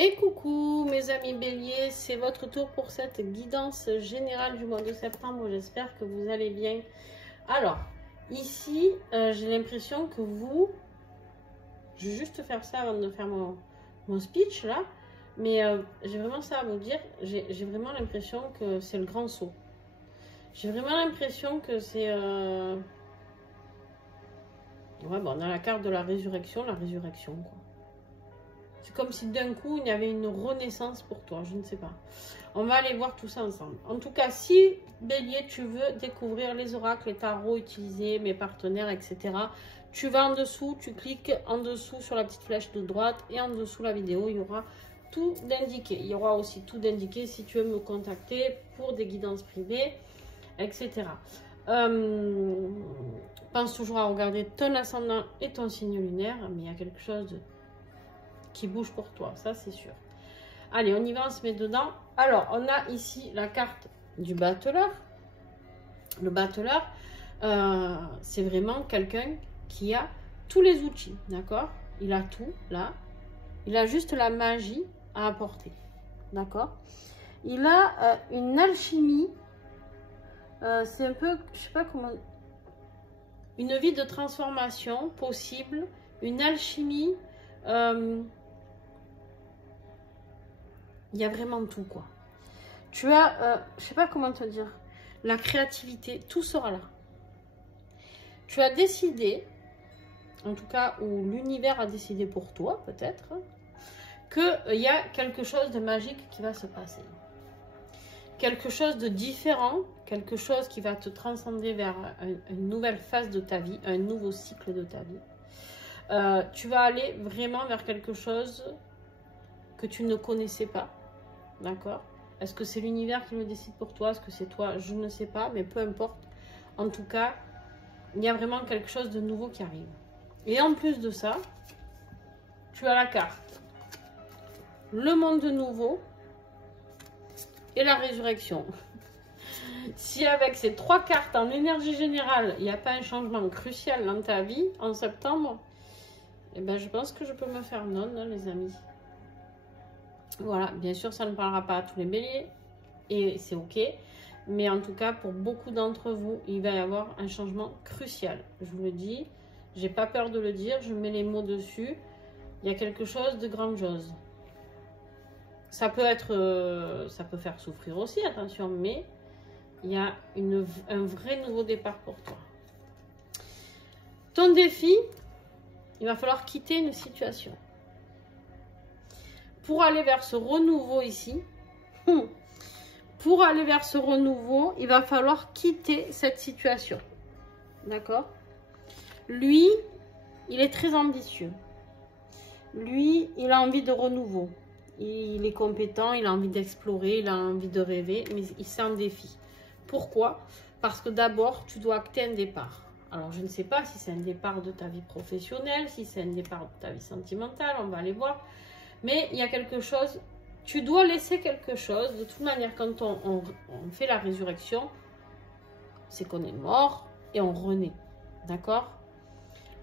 Et coucou mes amis béliers, c'est votre tour pour cette guidance générale du mois de septembre. J'espère que vous allez bien. Alors, ici, j'ai l'impression que vous... Je vais juste faire ça avant de faire mon speech là. Mais j'ai vraiment ça à vous dire. J'ai vraiment l'impression que c'est le grand saut. J'ai vraiment l'impression que c'est... Ouais, bon, on a la carte de la résurrection quoi. C'est comme si d'un coup, il y avait une renaissance pour toi, je ne sais pas. On va aller voir tout ça ensemble. En tout cas, si, Bélier, tu veux découvrir les oracles, les tarots utilisés, mes partenaires, etc., tu vas en dessous, tu cliques en dessous sur la petite flèche de droite et en dessous la vidéo, il y aura tout d'indiqué. Il y aura aussi tout d'indiqué si tu veux me contacter pour des guidances privées, etc. Pense toujours à regarder ton ascendant et ton signe lunaire, mais il y a quelque chose qui bouge pour toi, ça c'est sûr. Allez, on y va, on se met dedans. Alors, on a ici la carte du battleur. Le battleur, c'est vraiment quelqu'un qui a tous les outils, d'accord? Il a tout, là. Il a juste la magie à apporter, d'accord? Il a une alchimie, c'est un peu, je sais pas comment... Une vie de transformation possible, une alchimie... il y a vraiment tout, quoi. Tu as, je sais pas comment te dire, la créativité, tout sera là. Tu as décidé, en tout cas, ou l'univers a décidé pour toi, peut-être, qu'il y a quelque chose de magique qui va se passer. Quelque chose de différent, quelque chose qui va te transcender vers une nouvelle phase de ta vie, un nouveau cycle de ta vie. Tu vas aller vraiment vers quelque chose que tu ne connaissais pas. D'accord? Est-ce que c'est l'univers qui le décide pour toi? Est-ce que c'est toi? Je ne sais pas, mais peu importe. En tout cas, il y a vraiment quelque chose de nouveau qui arrive. Et en plus de ça, tu as la carte. Le monde nouveau et la résurrection. Si avec ces trois cartes en énergie générale, il n'y a pas un changement crucial dans ta vie en septembre, eh ben, je pense que je peux me faire non, hein, les amis. Voilà, bien sûr, ça ne parlera pas à tous les béliers, et c'est ok. Mais en tout cas, pour beaucoup d'entre vous, il va y avoir un changement crucial. Je vous le dis, j'ai pas peur de le dire, je mets les mots dessus. Il y a quelque chose de grandiose. Ça peut être, ça peut faire souffrir aussi, attention, mais il y a un vrai nouveau départ pour toi. Ton défi, il va falloir quitter une situation. Pour aller vers ce renouveau ici, pour aller vers ce renouveau, il va falloir quitter cette situation. D'accord? Lui, il est très ambitieux. Lui, il a envie de renouveau. Il est compétent, il a envie d'explorer, il a envie de rêver, mais c'est un défi. Pourquoi? Parce que d'abord, tu dois acter un départ. Alors, je ne sais pas si c'est un départ de ta vie professionnelle, si c'est un départ de ta vie sentimentale, on va aller voir. Mais il y a quelque chose, tu dois laisser quelque chose. De toute manière, quand on fait la résurrection, c'est qu'on est mort et on renaît. D'accord?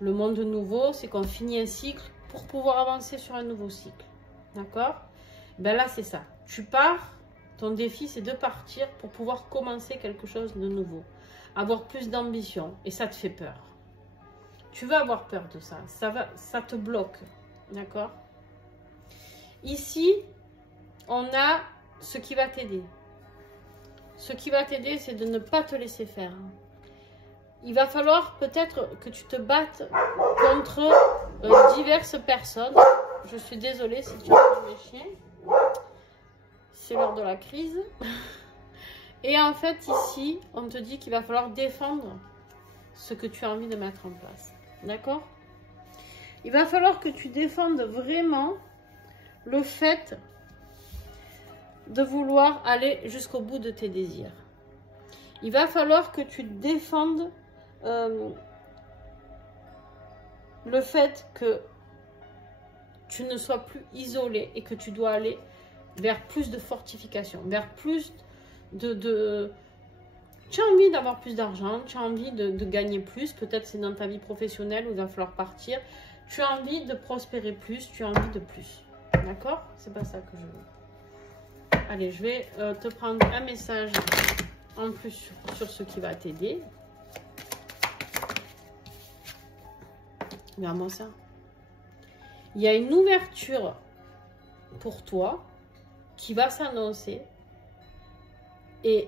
Le monde nouveau, c'est qu'on finit un cycle pour pouvoir avancer sur un nouveau cycle. D'accord? Ben là, c'est ça. Tu pars, ton défi, c'est de partir pour pouvoir commencer quelque chose de nouveau. Avoir plus d'ambition. Et ça te fait peur. Tu vas avoir peur de ça. Ça te bloque. D'accord? Ici, on a ce qui va t'aider. Ce qui va t'aider, c'est de ne pas te laisser faire. Il va falloir peut-être que tu te battes contre diverses personnes. Je suis désolée si tu entends mes chiens. C'est l'heure de la crise. Et en fait, ici, on te dit qu'il va falloir défendre ce que tu as envie de mettre en place. D'accord? Il va falloir que tu défendes vraiment le fait de vouloir aller jusqu'au bout de tes désirs. Il va falloir que tu défendes le fait que tu ne sois plus isolé et que tu dois aller vers plus de fortification, vers plus de... Tu as envie d'avoir plus d'argent, tu as envie de gagner plus, peut-être c'est dans ta vie professionnelle où il va falloir partir. Tu as envie de prospérer plus, tu as envie de plus. D'accord? C'est pas ça que je veux. Allez, je vais te prendre un message en plus sur ce qui va t'aider. Regarde-moi ça. Il y a une ouverture pour toi qui va s'annoncer. Et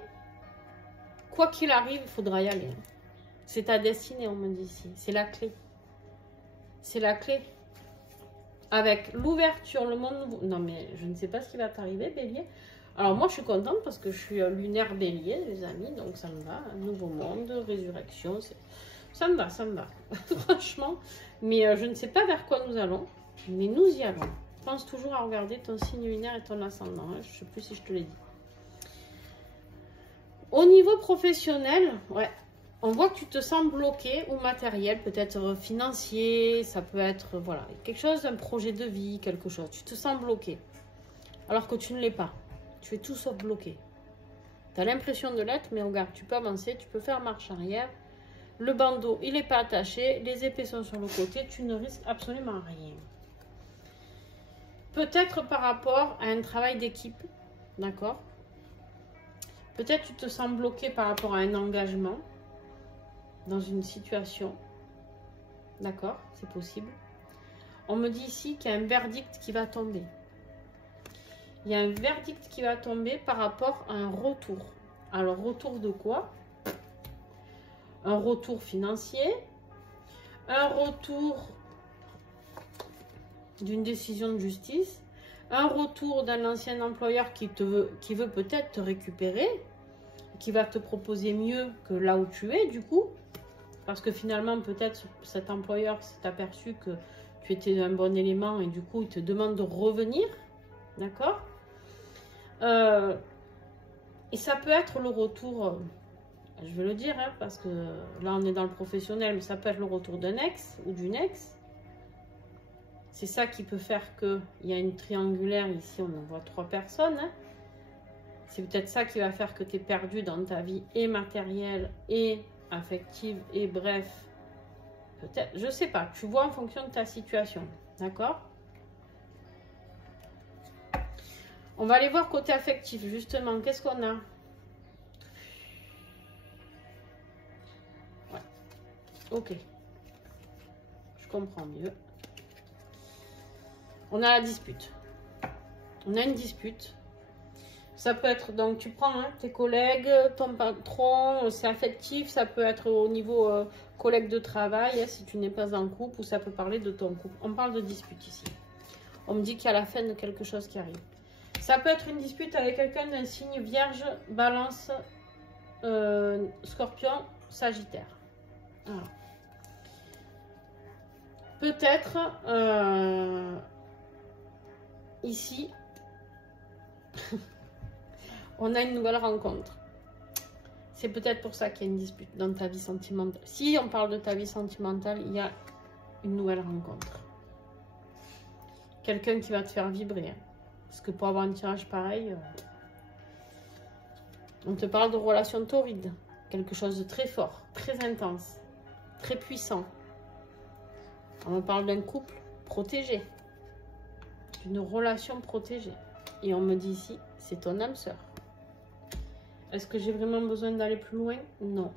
quoi qu'il arrive, il faudra y aller. C'est ta destinée, on me dit ici. C'est la clé. C'est la clé. Avec l'ouverture, le monde nouveau. Non, mais je ne sais pas ce qui va t'arriver, Bélier. Alors, moi, je suis contente parce que je suis lunaire Bélier, les amis. Donc, ça me va. Un nouveau monde, résurrection. Ça me va, ça me va. Franchement. Mais je ne sais pas vers quoi nous allons. Mais nous y allons. Pense toujours à regarder ton signe lunaire et ton ascendant. Hein. Je ne sais plus si je te l'ai dit. Au niveau professionnel, ouais. On voit que tu te sens bloqué ou matériel, peut-être financier, ça peut être, voilà, quelque chose, un projet de vie, quelque chose. Tu te sens bloqué, alors que tu ne l'es pas. Tu es tout sauf bloqué. Tu as l'impression de l'être, mais regarde, tu peux avancer, tu peux faire marche arrière. Le bandeau, il n'est pas attaché, les épées sont sur le côté, tu ne risques absolument rien. Peut-être par rapport à un travail d'équipe, d'accord? Peut-être tu te sens bloqué par rapport à un engagement. Dans une situation, d'accord, c'est possible. On me dit ici qu'il y a un verdict qui va tomber. Il y a un verdict qui va tomber par rapport à un retour. Alors, retour de quoi? Un retour financier, un retour d'une décision de justice, un retour d'un ancien employeur qui veut peut-être te récupérer, qui va te proposer mieux que là où tu es, du coup. Parce que finalement, peut-être cet employeur s'est aperçu que tu étais un bon élément et du coup, il te demande de revenir. D'accord? Et ça peut être le retour, je vais le dire, hein, parce que là, on est dans le professionnel, mais ça peut être le retour d'un ex ou d'une ex. C'est ça qui peut faire qu'il y a une triangulaire ici, on en voit 3 personnes. Hein. C'est peut-être ça qui va faire que tu es perdu dans ta vie et matérielle et affective et bref, peut-être, je sais pas, tu vois en fonction de ta situation, d'accord? On va aller voir côté affectif, justement, qu'est-ce qu'on a? Ouais, ok, je comprends mieux. On a la dispute, on a une dispute. Ça peut être, donc tu prends hein, tes collègues, ton patron, c'est affectif, ça peut être au niveau collègue de travail, hein, si tu n'es pas en couple, ou ça peut parler de ton couple. On parle de dispute ici. On me dit qu'il y a la fin de quelque chose qui arrive. Ça peut être une dispute avec quelqu'un d'un signe vierge, balance, scorpion, sagittaire. Peut-être ici... on a une nouvelle rencontre. C'est peut-être pour ça qu'il y a une dispute dans ta vie sentimentale. Si on parle de ta vie sentimentale, il y a une nouvelle rencontre. Quelqu'un qui va te faire vibrer. Hein. Parce que pour avoir un tirage pareil, on te parle de relations torrides. Quelque chose de très fort, très intense, très puissant. On parle d'un couple protégé. D'une relation protégée. Et on me dit ici, c'est ton âme sœur. Est-ce que j'ai vraiment besoin d'aller plus loin? Non.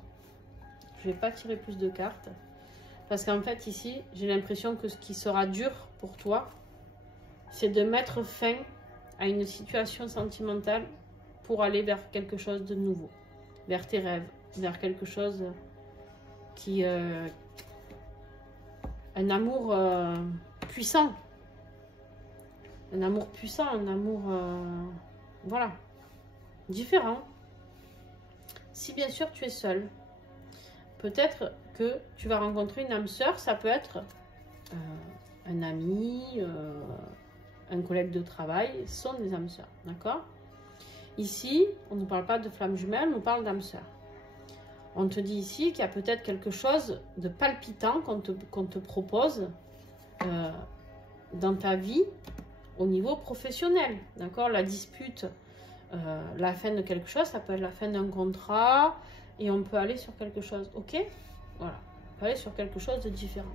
Je ne vais pas tirer plus de cartes. Parce qu'en fait, ici, j'ai l'impression que ce qui sera dur pour toi, c'est de mettre fin à une situation sentimentale pour aller vers quelque chose de nouveau. Vers tes rêves. Vers quelque chose qui... un amour puissant. Un amour puissant, un amour... voilà. Différent. Si bien sûr tu es seul, peut-être que tu vas rencontrer une âme sœur, ça peut être un ami, un collègue de travail, ce sont des âmes sœurs, d'accord? Ici, on ne parle pas de flamme jumelle, on nous parle d'âme sœur. On te dit ici qu'il y a peut-être quelque chose de palpitant qu'on te propose dans ta vie au niveau professionnel, d'accord? La dispute... la fin de quelque chose, ça peut être la fin d'un contrat et on peut aller sur quelque chose, ok? Voilà, on peut aller sur quelque chose de différent.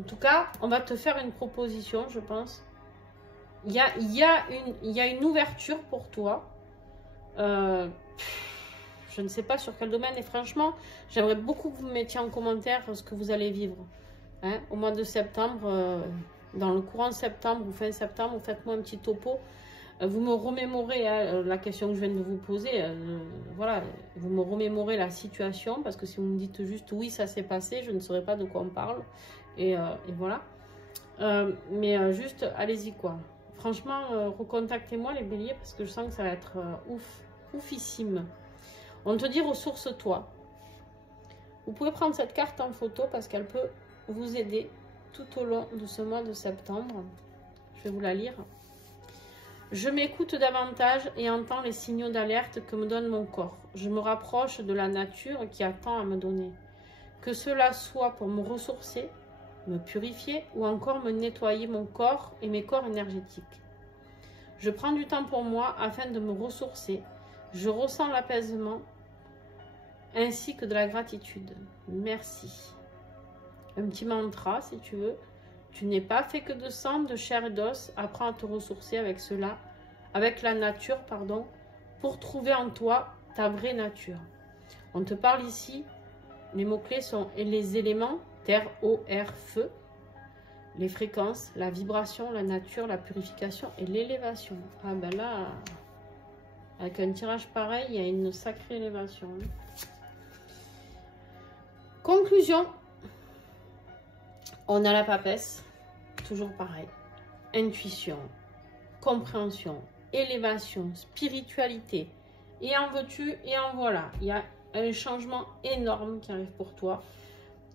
En tout cas, on va te faire une proposition, je pense. Il y a une ouverture pour toi. Je ne sais pas sur quel domaine. Et franchement, j'aimerais beaucoup que vous mettiez en commentaire ce que vous allez vivre. Hein, au mois de septembre, dans le courant septembre ou fin septembre, vous faites-moi un petit topo. Vous me remémorez la question que je viens de vous poser. Voilà, vous me remémorez la situation. Parce que si vous me dites juste oui, ça s'est passé, je ne saurais pas de quoi on parle. Et voilà. Mais juste, allez-y quoi. Franchement, recontactez-moi les béliers parce que je sens que ça va être oufissime. On te dit ressource-toi. Vous pouvez prendre cette carte en photo parce qu'elle peut vous aider tout au long de ce mois de septembre. Je vais vous la lire. Je m'écoute davantage et entends les signaux d'alerte que me donne mon corps. Je me rapproche de la nature qui a tant à me donner. Que cela soit pour me ressourcer, me purifier ou encore me nettoyer mon corps et mes corps énergétiques. Je prends du temps pour moi afin de me ressourcer. Je ressens l'apaisement ainsi que de la gratitude. Merci. Un petit mantra si tu veux. Tu n'es pas fait que de sang, de chair et d'os. Apprends à te ressourcer avec cela, avec la nature, pardon, pour trouver en toi ta vraie nature. On te parle ici, les mots-clés sont les éléments, terre, eau, air, feu, les fréquences, la vibration, la nature, la purification et l'élévation. Ah ben là, avec un tirage pareil, il y a une sacrée élévation. Conclusion. On a la papesse, toujours pareil. Intuition, compréhension, élévation, spiritualité. Et en veux-tu et en voilà. Il y a un changement énorme qui arrive pour toi.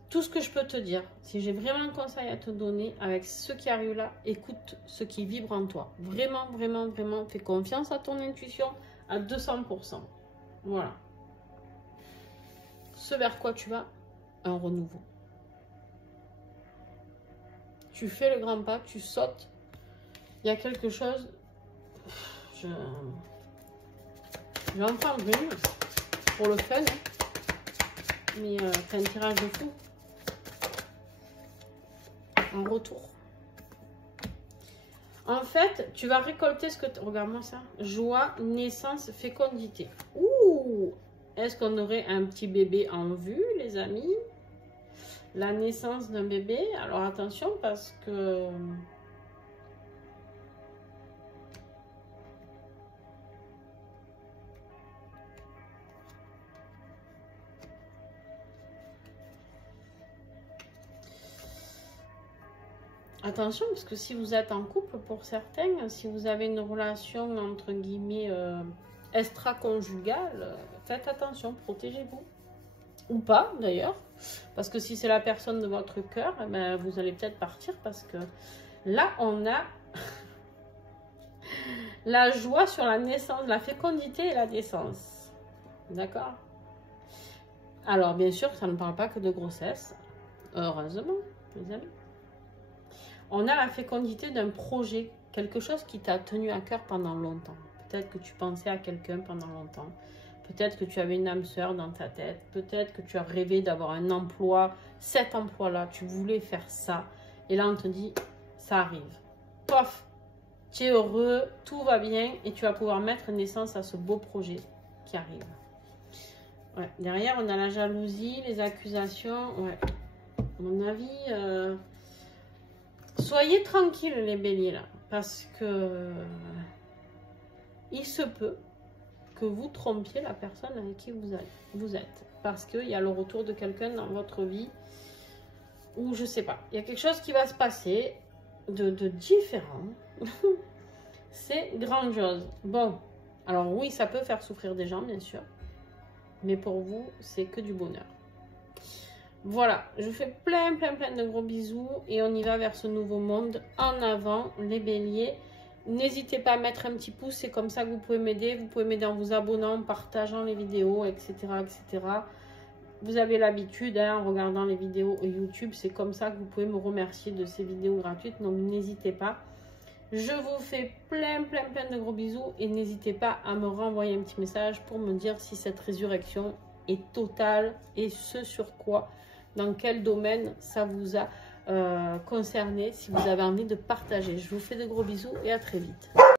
Tout ce que je peux te dire, si j'ai vraiment un conseil à te donner avec ce qui arrive là, écoute ce qui vibre en toi. Vraiment, vraiment, vraiment, fais confiance à ton intuition à 200%. Voilà. Ce vers quoi tu vas, un renouveau. Tu fais le grand pas, tu sautes. Il y a quelque chose. J'ai enfin une pour le fun. Mais c'est un tirage de fou. En retour. En fait, tu vas récolter ce que... Regarde-moi ça. Joie, naissance, fécondité. Ouh! Est-ce qu'on aurait un petit bébé en vue, les amis? La naissance d'un bébé. Alors attention parce que... Attention, parce que si vous êtes en couple, pour certains, si vous avez une relation entre guillemets extra-conjugale, faites attention, protégez-vous. Ou pas d'ailleurs, parce que si c'est la personne de votre cœur, eh ben, vous allez peut-être partir parce que là, on a la joie sur la naissance, la fécondité et la naissance. D'accord? Alors, bien sûr, ça ne parle pas que de grossesse, heureusement, les amis. On a la fécondité d'un projet, quelque chose qui t'a tenu à cœur pendant longtemps. Peut-être que tu pensais à quelqu'un pendant longtemps. Peut-être que tu avais une âme sœur dans ta tête. Peut-être que tu as rêvé d'avoir un emploi. Cet emploi-là, tu voulais faire ça. Et là, on te dit, ça arrive. Pof, tu es heureux, tout va bien. Et tu vas pouvoir mettre naissance à ce beau projet qui arrive. Ouais. Derrière, on a la jalousie, les accusations. Ouais. À mon avis... Soyez tranquilles les béliers là, parce que il se peut que vous trompiez la personne avec qui vous êtes. Parce qu'il y a le retour de quelqu'un dans votre vie, ou je sais pas, il y a quelque chose qui va se passer de différent. C'est grandiose. Bon, alors oui, ça peut faire souffrir des gens bien sûr, mais pour vous, c'est que du bonheur. Voilà, je vous fais plein de gros bisous et on y va vers ce nouveau monde. En avant, les béliers. N'hésitez pas à mettre un petit pouce, c'est comme ça que vous pouvez m'aider. Vous pouvez m'aider en vous abonnant, en partageant les vidéos, etc. etc. Vous avez l'habitude, hein, en regardant les vidéos YouTube, c'est comme ça que vous pouvez me remercier de ces vidéos gratuites. Donc n'hésitez pas. Je vous fais plein de gros bisous et n'hésitez pas à me renvoyer un petit message pour me dire si cette résurrection est totale et ce sur quoi, dans quel domaine ça vous a concerné si vous avez envie de partager. Je vous fais de gros bisous et à très vite.